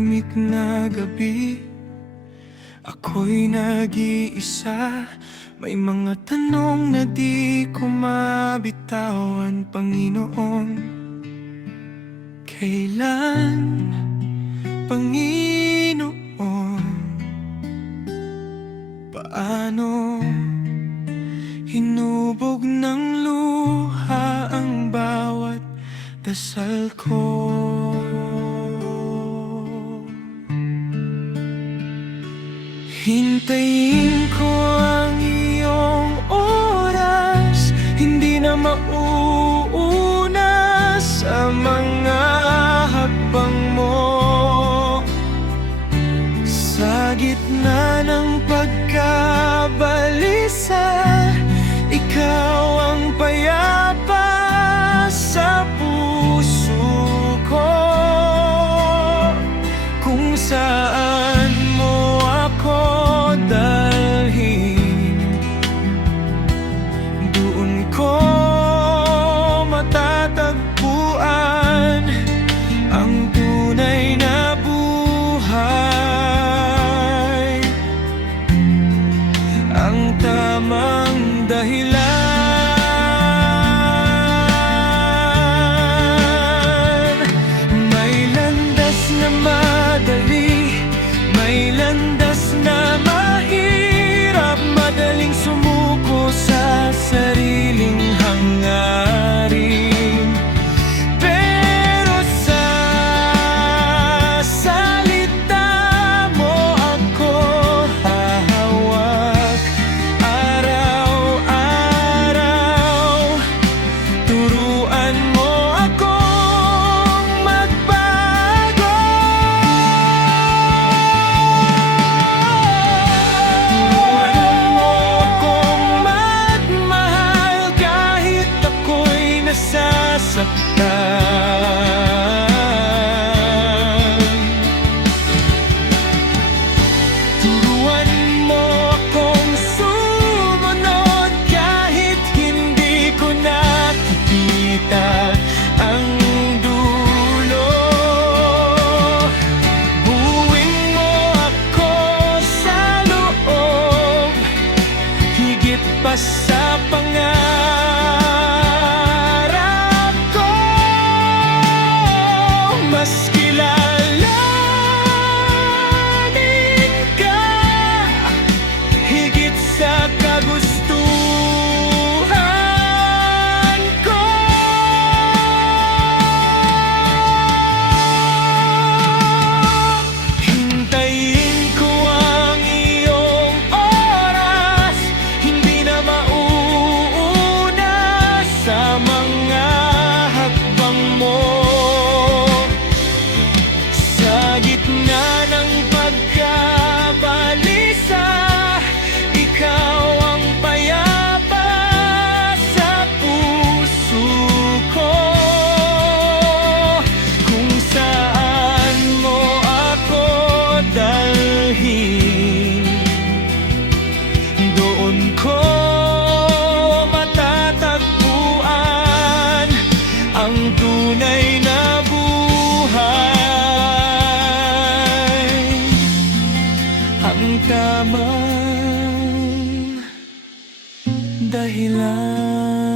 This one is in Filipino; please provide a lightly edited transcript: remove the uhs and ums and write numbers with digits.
tahimik na gabi, ako'y nag-iisa. May mga tanong na di ko mabitawan, Panginoon. Kailan, Panginoon? Paano hinubog ng luha ang bawat dasal ko? Hintayin ko ang iyong oras, hindi na mauuna sa mga hakbang mo. Sa gitna ng pagkabalisa, ikaw ang payapa sa puso ko. Kung saan mo ako dalhin, doon ko matatagpuan ang tunay na buhay, ang tamang dahilan. May landas na madali, may landas na mahirap, madaling sumuko sa sariling hangarin. Pero sa salita mo ako hahawak araw-araw. Turuan mo akong magbago. Turuan mo akong magmahal kahit ako'y nasasaktan. Turuan mo akong sumunod kahit hindi ko nakikita ang dulo. Buuin mo ako sa loob, higit pa sa pangarap ko. Mas kilalanin ka higit sa kagustuhan ko. Hintayin ko ang iyong oras, hindi na mauuna sa mga hakbang mo. Sa gitna ng pagkabalisa, ikaw ang payapa sa puso ko. Kung saan mo ako dalhin, doon ko matatagpuan ang tunay na buhay, ang tamang dahilan.